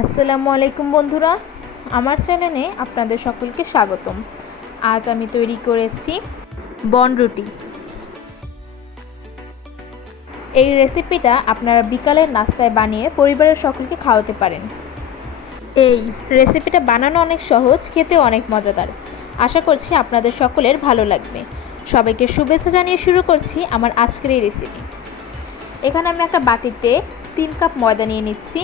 আসসালামু আলাইকুম বন্ধুরা, আমার চ্যানেলে আপনাদের সকলকে স্বাগতম। আজ আমি তৈরি করেছি বনরুটি। এই রেসিপিটা আপনারা বিকালের নাস্তায় বানিয়ে পরিবারের সকলকে খাওয়াতে পারেন। এই রেসিপিটা বানানো অনেক সহজ, খেতেও অনেক মজাদার। আশা করছি আপনাদের সকলের ভালো লাগবে। সবাইকে শুভেচ্ছা জানিয়ে শুরু করছি আমার আজকের এই রেসিপি। এখানে আমি একটা বাটিতে 3 কাপ ময়দা নিয়ে নিচ্ছি।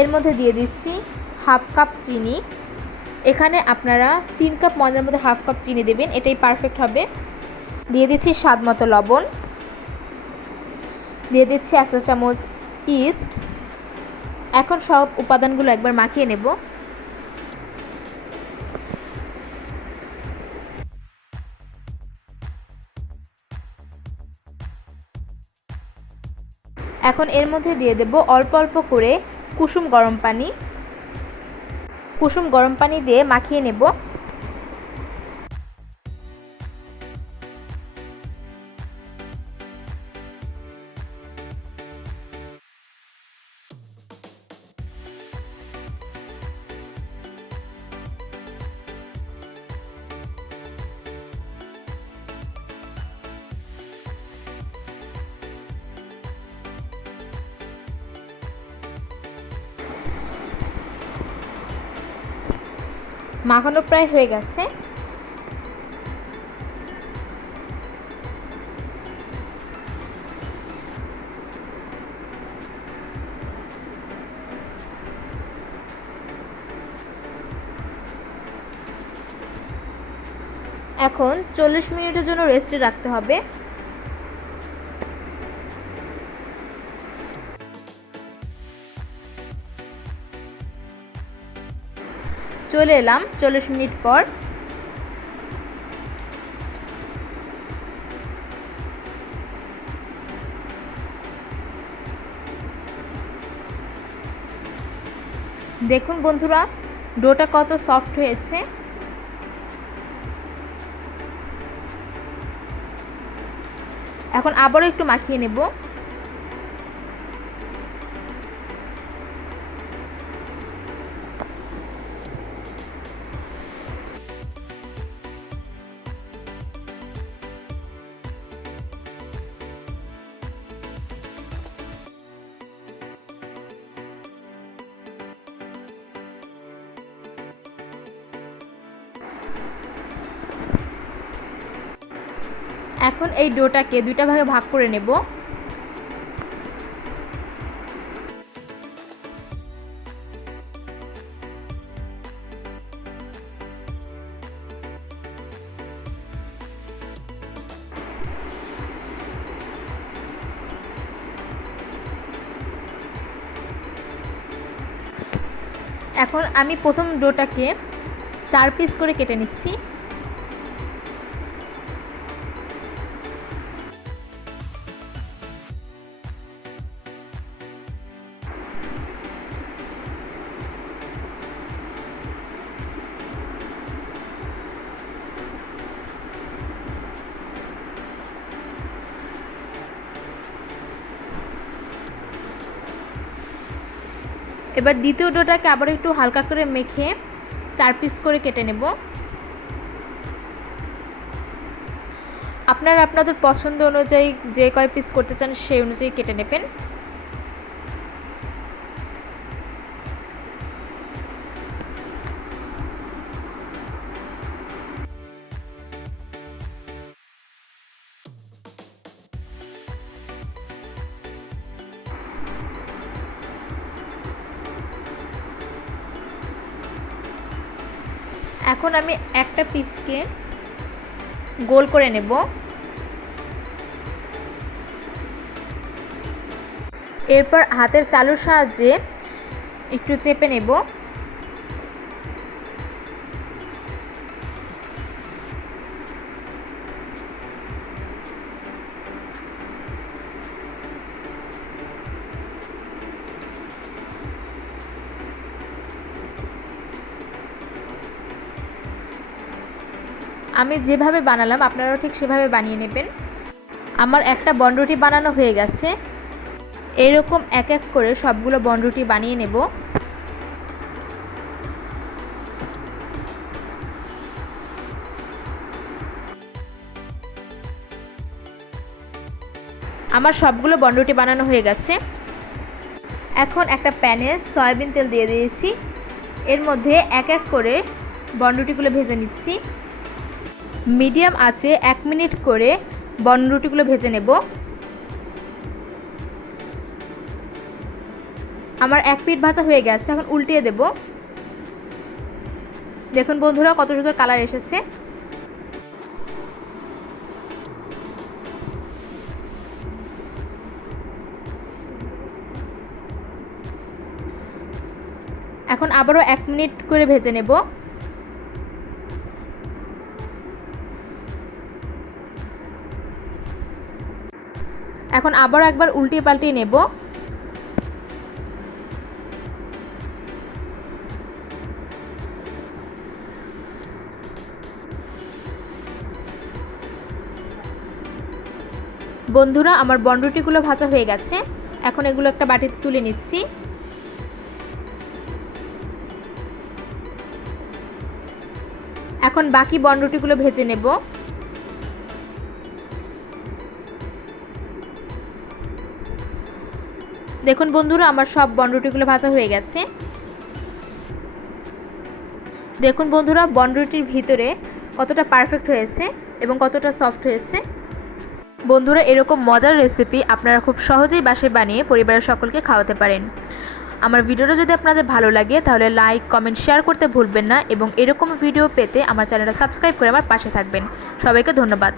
এর মধ্যে দিয়ে দিচ্ছি হাফ কাপ চিনি। এখানে আপনারা 3 কাপ ময়দার মধ্যে হাফ কাপ চিনি দেবেন, এটাই পারফেক্ট হবে। দিয়ে দিচ্ছি স্বাদ মতো লবণ, দিয়ে দিচ্ছি 1 চা চামচ ইস্ট। এখন সব উপাদানগুলো একবার মাখিয়ে নেব। এখন এর মধ্যে দিয়ে দেব অল্প অল্প করে কুসুম গরম পানি। কুসুম গরম পানি দিয়ে মাখিয়ে নেব। মাখানো প্রায় হয়ে গেছে। এখন 40 মিনিটের জন্য রেস্টে রাখতে হবে। চলে এলাম 40 মিনিট পর। দেখুন বন্ধুরা, ডোটা কত সফট হয়েছে। এখন আবারও একটু মাখিয়ে নেব। এখন এই ডোটাকে দুইটা ভাগে ভাগ করে নেব। এখন আমি প্রথম ডোটাকে 4 পিস করে কেটে নিচ্ছি। এবার দ্বিতীয় ডোটাকে আবার একটু হালকা করে মেখে 4 পিস করে কেটে নেব। আপনারা আপনাদের পছন্দ অনুযায়ী যে কয় পিস করতে চান সেই অনুযায়ী কেটে নেবেন। এখন আমি একটা পিসকে গোল করে নেব। এরপর হাতের চালুর সাহায্যে একটু চেপে নেব। আমি যেভাবে বানালাম আপনারাও ঠিক সেভাবে বানিয়ে নেবেন। আমার একটা বনরুটি বানানো হয়ে গেছে। এরকম এক এক করে সবগুলো বনরুটি বানিয়ে নেব। আমার সবগুলো বনরুটি বানানো হয়ে গেছে। এখন একটা প্যানে সয়াবিন তেল দিয়ে দিয়েছি, এর মধ্যে এক এক করে বনরুটিগুলো ভেজে নিচ্ছি। মিডিয়াম আঁচে 1 মিনিট করে বনরুটিগুলো ভেজে নেব। আমার এক পিঠ ভাজা হয়ে গেছে, এখন উল্টিয়ে দেব। দেখুন বন্ধুরা কত সুন্দর কালার এসেছে। এখন আবারও 1 মিনিট করে ভেজে নেব। এখন আবারও একবার উল্টিয়ে পাল্টিয়ে নেব। বন্ধুরা আমার বনরুটিগুলো ভাজা হয়ে গেছে, এখন এগুলো একটা বাটিতে তুলে নিচ্ছি। এখন বাকি বনরুটিগুলো ভেজে নেব। দেখুন বন্ধুরা আমার সব বনরুটিগুলো ভাজা হয়ে গেছে। দেখুন বন্ধুরা বনরুটির ভিতরে কতটা পারফেক্ট হয়েছে এবং কতটা সফট হয়েছে। বন্ধুরা এরকম মজার রেসিপি আপনারা খুব সহজেই বাসায় বানিয়ে পরিবারের সকলকে খাওয়াতে পারেন। আমার ভিডিওটা যদি আপনাদের ভালো লাগে তাহলে লাইক, কমেন্ট, শেয়ার করতে ভুলবেন না এবং এরকম ভিডিও পেতে আমার চ্যানেলটা সাবস্ক্রাইব করে আমার পাশে থাকবেন। সবাইকে ধন্যবাদ।